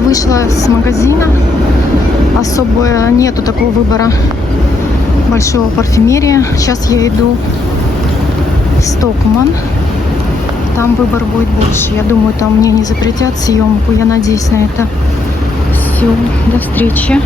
Я вышла с магазина. Особо нету такого выбора большого парфюмерии. Сейчас я иду в Стокман. Там выбор будет больше. Я думаю, там мне не запретят съемку. Я надеюсь на это. Все, до встречи.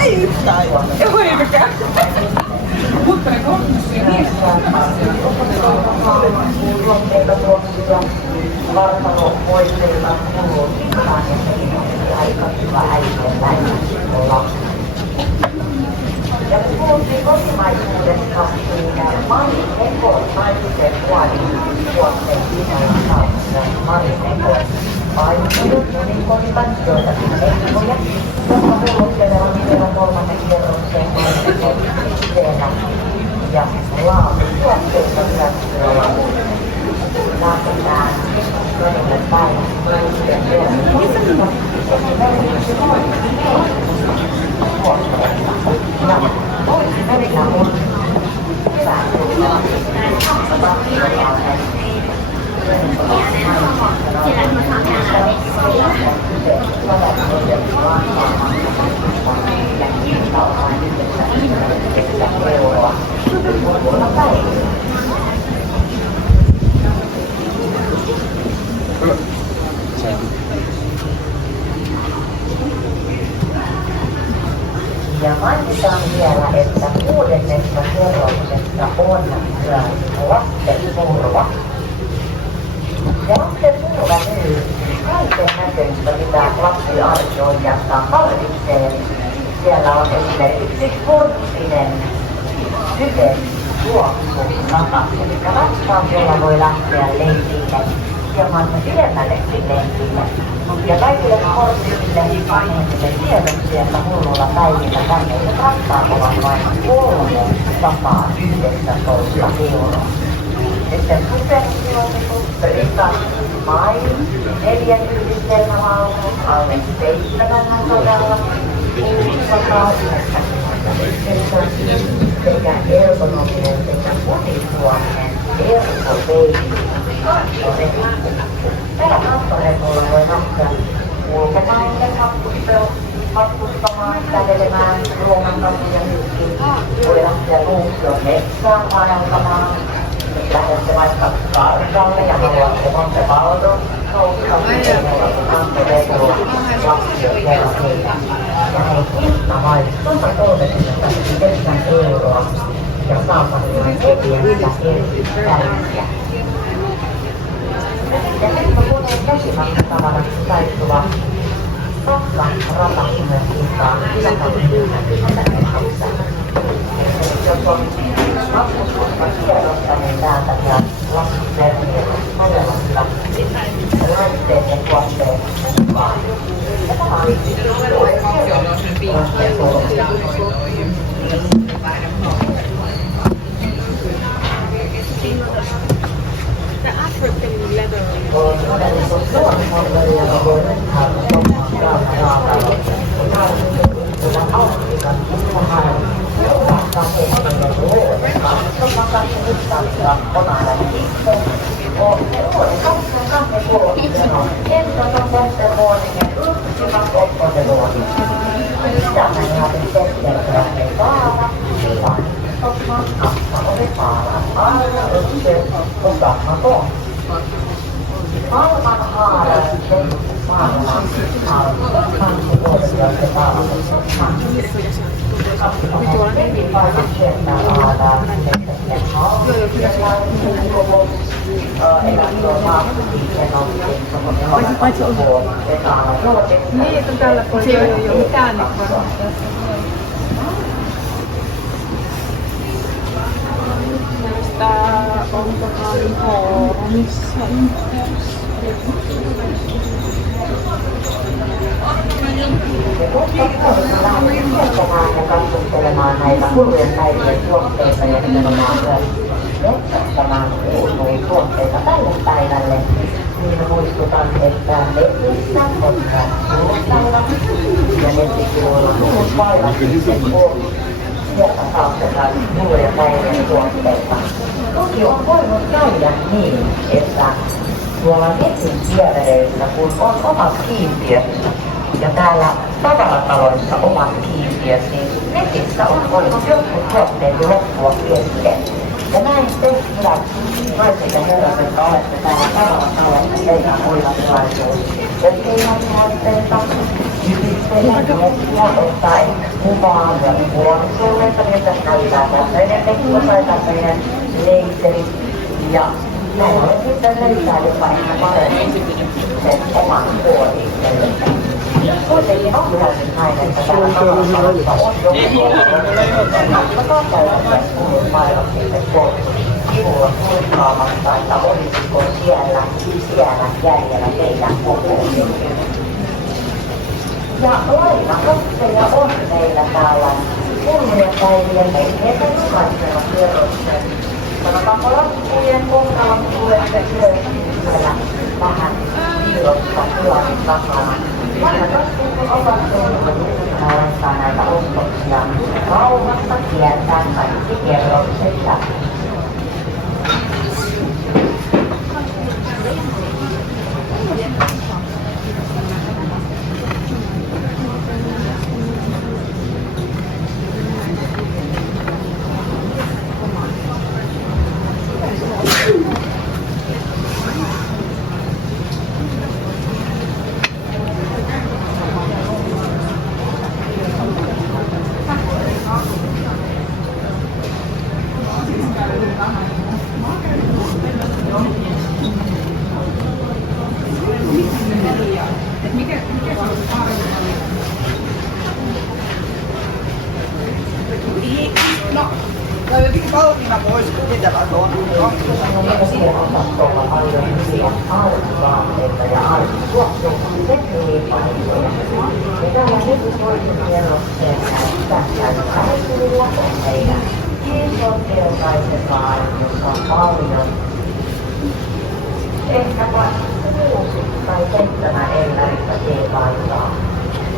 Ei yhtään. Ei mikään. Mutta ne kohtuullisia vartalo voitteita kuuluu tikkaan ja sekin on aika hyvä äitien lapsi. Ja kun puhuttiin kotimaisuudesta, niin Mari Eko naisten tuotteen sisällä Mari Eko painottunut monikoita, joitakin ekkoja, jotka kuuluttelevat vielä kolmannen kerroksen pisteellä ja laatutuotteita hyväksyöllä. Lähdetään todelle päin naisten verran. Merillä on hyvä tulla. Ja mainitaan vielä, että 6. kerroksessa on lastenturva. Ja lastenturva myy kaiken näköistä, mitä lapsi arvioijasta tarvitsee. Siellä on esimerkiksi sporttinen sykejuoksurata, eli raskaan, jolla voi lähteä lenkille hieman pidemmällekin lenkille. Ja kaikille sporttisille vanhemmille tiedoksi, että hullulla päivillä tämmöiset rattaat ovat vain 319 €. Sitten supersuositus, Rita, Mai, 4 yhdistelmävaunut, alle 700 sekä ergonominen sekä monituoinen ergopeili. Tällä kantorekolla voi lähteä ulkomaille matkustamaan, kävelemään, ruokankasvia nytkin. Voi lähteä luuksion metsään vaeltamaan. Lähdette vaikka karkalle ja haluatte Montevaldon nousta, niin kantorekolla lapsi on kerran heitä. Ja hei, hinta vain 139 €. ja saatavilla kevyistä eri väriä. Ja sitten käsimatkatavaraksi taittuva Saksan ratahimmerkintaan jos on matkustusma tiedosta, niin täältä ja laskuverkkoja todellista laitteet ja tuotteet mukaan. Ja tämä on The African leather. Niin, että tällä puolella ei ole mitään onkohan Hoorumissa ja katsustelemaan näitä kulujen päivien tuotteita ja nimenomaan myös metsästämään kuuluu tuotteita tälle päivälle. Niin muistutan, että netissä on kuluttaja ja nettisivuilla kulusvaivat on. Sieltä saatte kulujen päivien tuotteita. Toki on voinut käydä niin, että tuolla netin kierreissä, kun on omat kiintiöt ja täällä tavarataloissa omat kiintiöt, niin netissä on voinut jotkut tuotteet jo loppua kesken. Ja näin te, hyvät naiset ja herrat, jotka olette täällä tavaratalossa teidän hoivatilaisuus. Jos teillä on tuotteita, yhdistellä ottaa kuvaa ja puolisolle, että miltä näyttää tämmöinen tekko tai tämmöinen leiteri. Ja näin ollen sitten löytää jopa ihan paremmin sen oman puolin. Kuitenkin on hyväkin näin, että täällä tavaratalossa on joku joka käydään kulunmailat sitten sivulla kulkaamassa, että olisiko siellä jäljellä teidän kokouksia. Ja lainakatteja on meillä täällä kunniapäivien melkein jokaisella kerroksen. Sanotaanko laskujen kohdalla, kun tulette syödä vähän piilosta tilan takana. Lainakatteet ovat suunnitelmia laittaa näitä ostoksia rauhassa kiertää kaikki kerrokset läpi. Valmiina pois, mitä mä tuon. Osastolla paljon hyviä arkivaatteita ja arkituotteita tekniikka-aineita. Ja täällä nykytoisenkerrokseen tähtäyksellä on meidän kiintokeltaiset laajuus on paljon. Ehkäpä 6 tai 7 erilaista teepaitaa.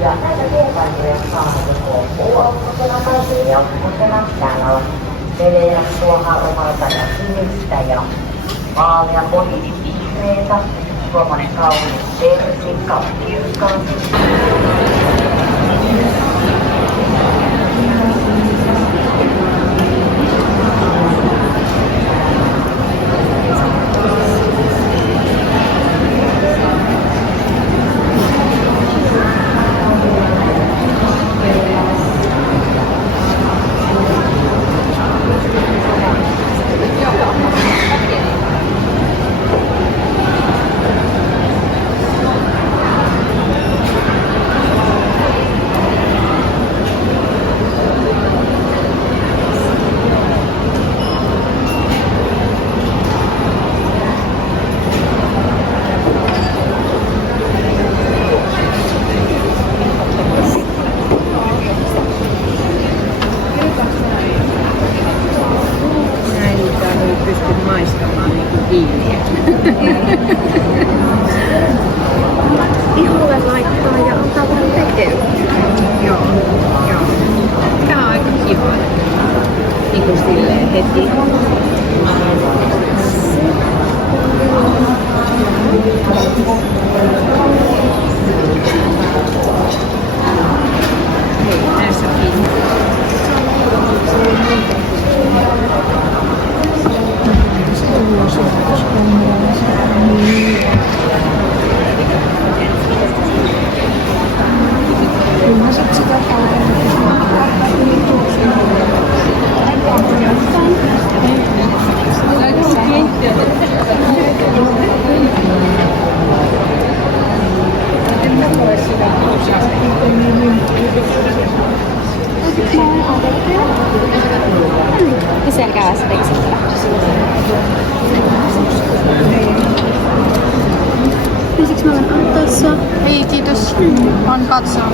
Ja näitä teepaitoja saa joko puolukosena tai sijoitukosena. Täällä on pelejä tuoharmalta ja sinistä ja vaalea vihreitä. Tuommoinen kaunis persikka, kirkkaan. hetki. Selkää asteeksi. Pitäisikö mä antaa sua? Ei, kiitos. Vaan katsoa.